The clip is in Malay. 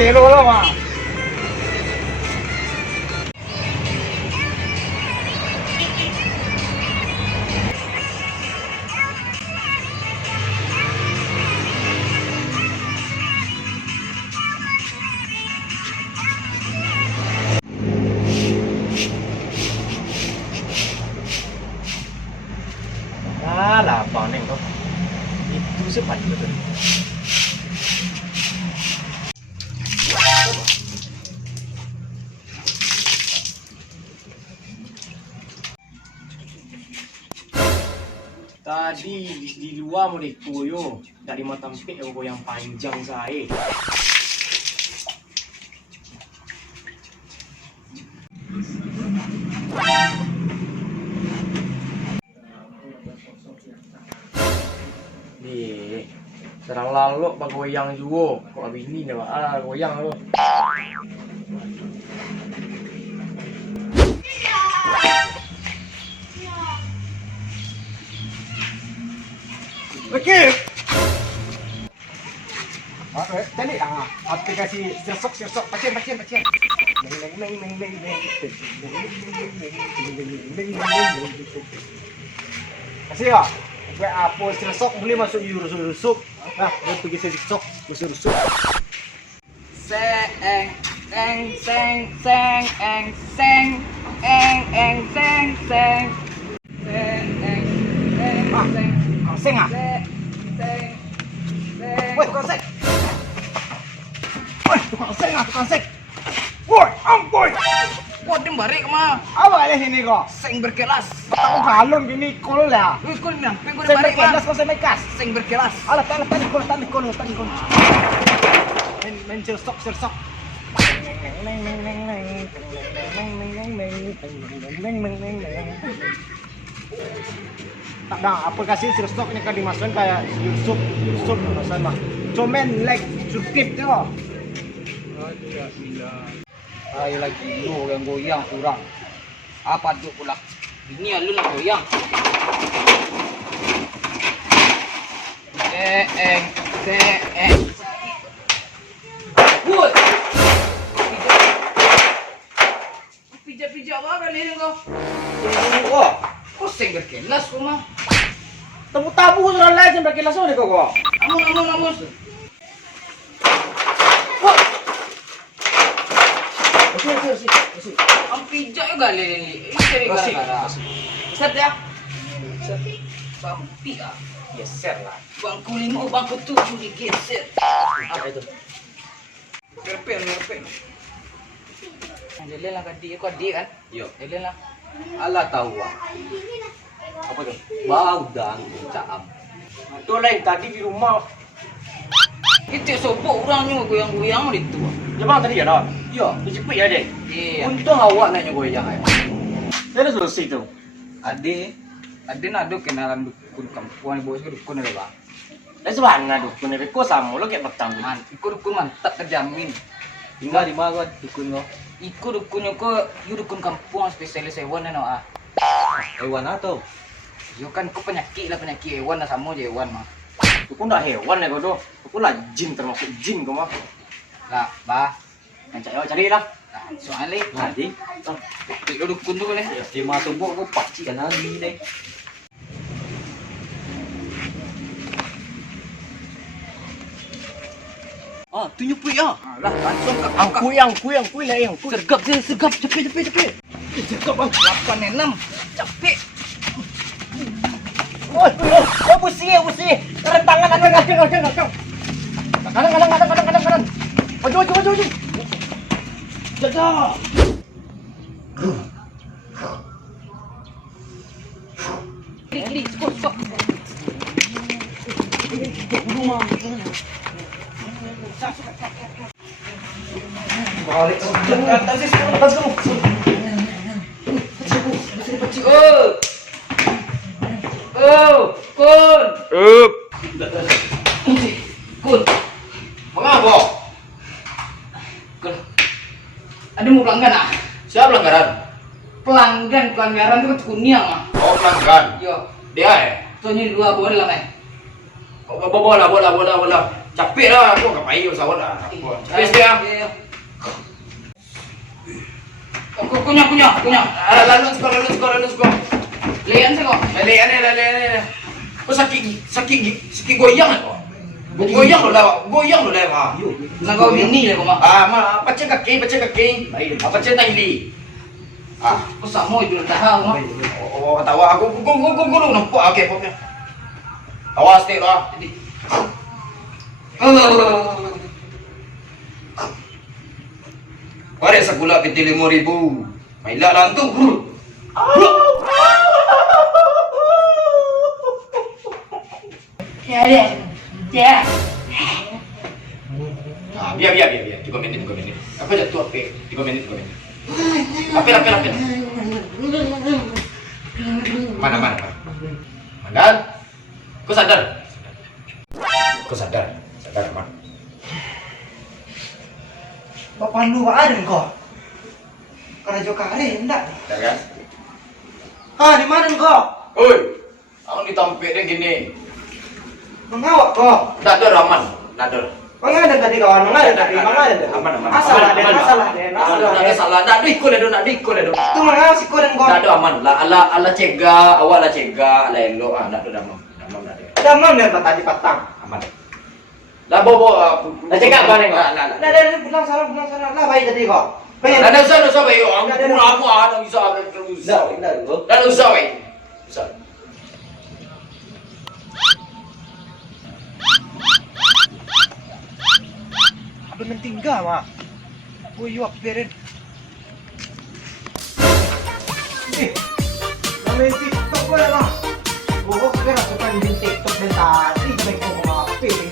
Selo lah mah. Alah, abang Neng tu. Itu sepatutnya tu. Tadi di luar mau dikoyo dari mata mpik yang panjang saya. Serang lalu pak goyang juga. Kok abis ini dah goyang tu. Okey. Tadi aplikasi sirsok pacen. Kasih ya. Buat apa sirsok boleh masuk rusuk. Nah, dia pergi sirsok, rusuk. Seng. Seng ah. Woi, tukang seng. Tukang seng. Woi, ampun. Kau dia balik mah. Apa ada sini kok? Seng berkelas. Aku galon gini kol lah. Kau bilang, kau Seng balik berkelas mah. kau seng mekas. Seng berkelas. Alah, tadi kol. Main sirsok. Tak dah, aplikasi sirsok ni kan dimasukkan kayak sirsok masalah mah. Cuman like subscribe tengok. Ada gila. Ayo lagi lu yang goyang kurang. Apa tu pula? Ini lu nak goyang. Woi. Pijak apa ni kau? Wah, Kau seng berkelas kau mah. tabu sudah lain yang berkilas ni kok. Amun. Masih. Ang pijak juga ni. Ini gara-gara. Set ya. Bampi ah. Geser lah. Bangku 5, bangku 7 digeser. Apa itu? Ngerpel. Jalan lah kau adik kan? Yo, Jalan lah. ala tahu ah. Apa tu? Bau dan caam. Itu lain tadi di rumah. Itu sobok orangnya goyang-goyang itu. Jemaah tadi ya dah. Yo, Dijepit ya dek. Iya. untung awak nak goyang ai. Saya dah selesai tu. Ade, Ada nak ada kenalan dukun kampung ni bos dukun ni bang. Dan sebenarnya dukun ni ko sama lo kayak petang. Ikut dukun mantap terjamin. tinggal di mana dukun kau? Ikut dukunnya ko, dukun kampung spesialis hewan ni ah. Hewan atau? Yo kan kau penyakit hewan lah sama je hewan mah. Dukun dah hewan ya kau tu. Dukun lah jin termasuk jin kau mah. Lah, bah. Yang cari lah. Soalnya Nanti, itu dukun tu boleh. di mana tubuh kau pasti kan nanti deh. Ah, tunjuk pui ah. Lah, langsung ke Ang kuyang lah yang kuy. Sergap, cepet. Cakap bang. 86, capek. Oh, busi. Rentangan kadang. Maju. Jaga. Kiri, skop. Balik. Atas kamu. Kun. Kun. Mengapa? Kun. Ada mau pelanggan ah? Siapa pelanggaran? Pelanggaran itu kan kuniang ah. Oh, pelanggan. Yo, Dia tuh ini 2 boleh lah, men. Bola. Capek dah aku kat payah sawat dah. Capek dia. Kunyah. Lalu sekolah. Lean saya kok. Lean ni. Kau sakit goyang kau. Goyang lo lah. Nak kau bini lah kau mah. Baca kaki. Baca taili. Kau sama itu dah mah. Oh, tahu aku nampak okey. Awas sikit lah. Waris sekolah PT 5,000. Mailah lah tu. Ya. Biar. 3 minit. Apa jatuh apa? 3 minit. Apa? Mana? Mandal. Kau sadar? Sadar, Aman. Bapak lu ada kau? Karena joka ada enggak? Dah kan? Di mana kau? Oi. Aku ditampik dia gini. Mengawak kau? Tak ada Rahman. Tak ada. Mengada tadi kawan, mengada tadi. Aman. Asal ada. Tak ada salah. Tak ada ikut dah. Itu mengawak si kau dan kau. Tak ada aman. Ala cegah, awak lah cegah, ala elok. Tak ada damam. Damam dan tadi patang. Aman. Lah bawa. Dah cakap kau ni kau? Dah pulang sana. Lah baik tadi kau. Baik. Dah usah baik. Aku apa bisa. Dah usah baik. Usah. Apa mentinggal mak? Boy, yuak berin. Main TikTok boleh lah. Sekarang suka di TikTok dan tadi baik kau mengapi.